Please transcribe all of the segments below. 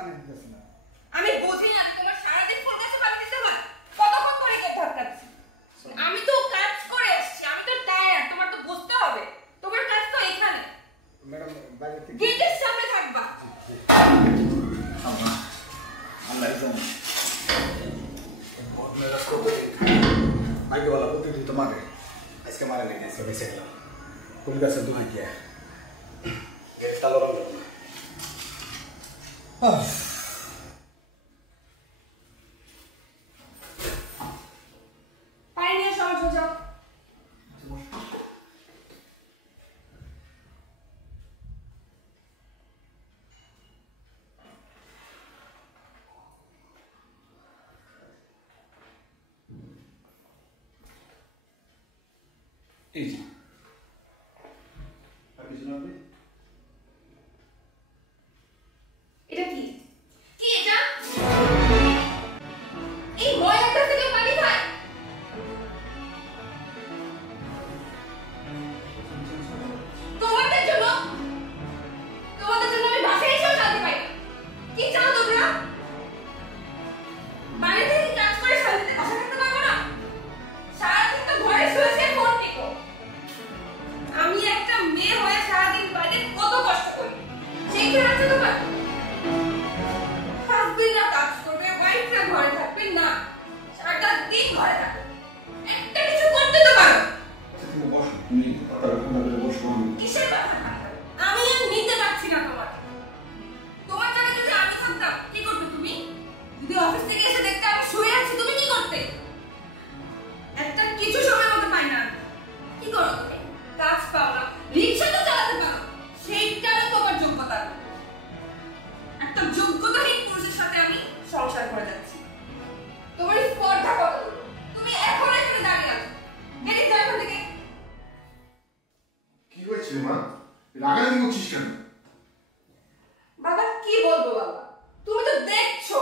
পানি দিতেছ না? আমি বুঝি না তোমার সারাদিন ফোন কাছে পানি দিতে হয়, কতক্ষণ ধরে কে ধাক্কাচ্ছি। আমি তো কাজ করে এসেছি, আমি তো টায়ার্ড, তোমার তো বুঝতে হবে। তোমার কাজ তো এখানে। ম্যাডাম বাইরে থেকে গেটের সামনে থাকবা। আম্মা আল্লাহ ইজম বহুত মেজাজ করতে মাইকে वाला প্রতিদিন তো মারে, আজকে মারে নেই, আজকে বেঁচে গেলাম। কোন কাছে দুই গিয়া গেট তালা বন্ধ করো। পানি নিয়ে সমস্যা যাও। এই যে আর কিছু না হবে। এটা কি? কি এটা? এই ময়লাটা থেকে পানি খায়? তোমাদের জন্য আমি বাসায় এসেও শান্তি পাই না। কি চাও তোমরা? বাইরে থেকে কাজ করে শান্তিতে বাসা থাকতে পারবো না? সারাদিন তো ঘরে শুয়ে শুয়ে ফোন টিপো। আমি একটা মেয়ে হয়ে সারাদিন বাইরে কত কষ্ট করি, সেইখানে আছে তোমার? হাজবেন্ডরা কাজ করবে, ওয়াইফরা ঘরে থাকবে না, সারাটা দিন ঘরে থাকবে, একটা কিছু করতে তো পারো। তুমি বসো, তুমি তাড়াতাড়ি করে বসো। কিসের কথা? আমি আর নিতে পারছি না তোমার জায়গায় যদি আমি থাকতাম কি করবে তুমি? যদি অফিস থেকে এসে দেখতে আমি শুয়ে আছি, তুমি কি করতে? একটা কিছু সময় মতো পাই না। কি করো তুমি? কাজ পাও না, রিক্সা তো চালাতে পারো, সেইটারও তোমার যোগ্যতা নেই। একটা যোগ্যতাহীন পুরুষের সাথে আমি সংসার করে যাচ্ছি। তোমার স্পর্ধা কত? তুমি এখন এখানে দাঁড়িয়ে আছো, বেরিয়ে যাও এখান থেকে। কি হয়েছে মা? রাগারাগি করছিস কেন? বাবা কি বলবো বাবা, তুমি তো দেখছো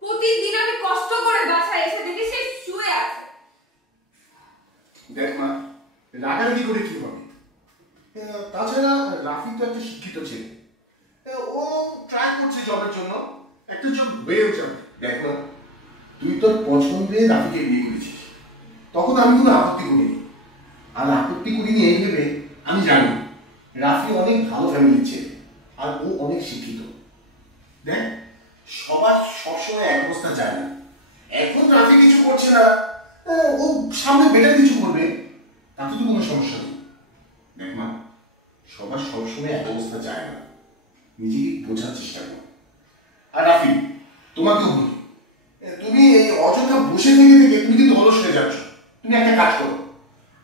প্রতিদিন আমি কষ্ট করে বাসায় এসে দেখি সে শুয়ে আছে। দেখ মা, রাগারাগি করে কি হবে? তাছাড়া রাফি তো একটা শিক্ষিত ছেলে, ও ট্রাই করছে জবের জন্য, একটা জব হয়েও যাবে। দেখ মা, তুই তোর পছন্দে রাফিকে বিয়ে করেছিস, তখন আমি কোনো আপত্তি করিনি। আর আপত্তি করিনি এই ভেবে আমি জানি রাফি অনেক ভালো ফ্যামিলির ছেলে আর ও অনেক শিক্ষিত। দেখ, সবার সবসময় এক অবস্থা যায় না। এখন রাফি কিছু করছে না, ও সামনে বেটার কিছু করবে, তাতে তো কোনো সমস্যা নেই। দেখ মা, সবার সবসময় এক অবস্থা যায় না, নিজেকে বোঝার চেষ্টা করো। আর রাফি, তোমাকেও বলি, তুমি এই অযথা বসে থেকে থেকে তুমি কিন্তু অলস হয়ে যাচ্ছ। তুমি একটা কাজ করো,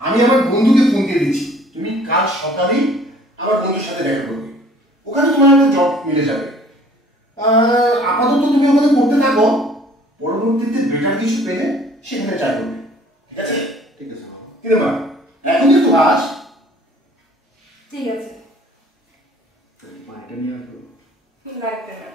আমি আমার বন্ধুকে ফোন দিয়ে দিচ্ছি, তুমি কাল সকালেই আমার বন্ধুর সাথে দেখা করবে, ওখানে তোমার একটা জব মিলে যাবে। আপাতত তুমি ওখানে করতে থাকো, পরবর্তীতে বেটার কিছু পেলে সেখানে ট্রাই করবে, ঠিক আছে? ঠিক আছে কিন্তু মা, এখন কিন্তু আজ ঠিক আছে, মা এটা নিয়ে আসবো লাগবে না।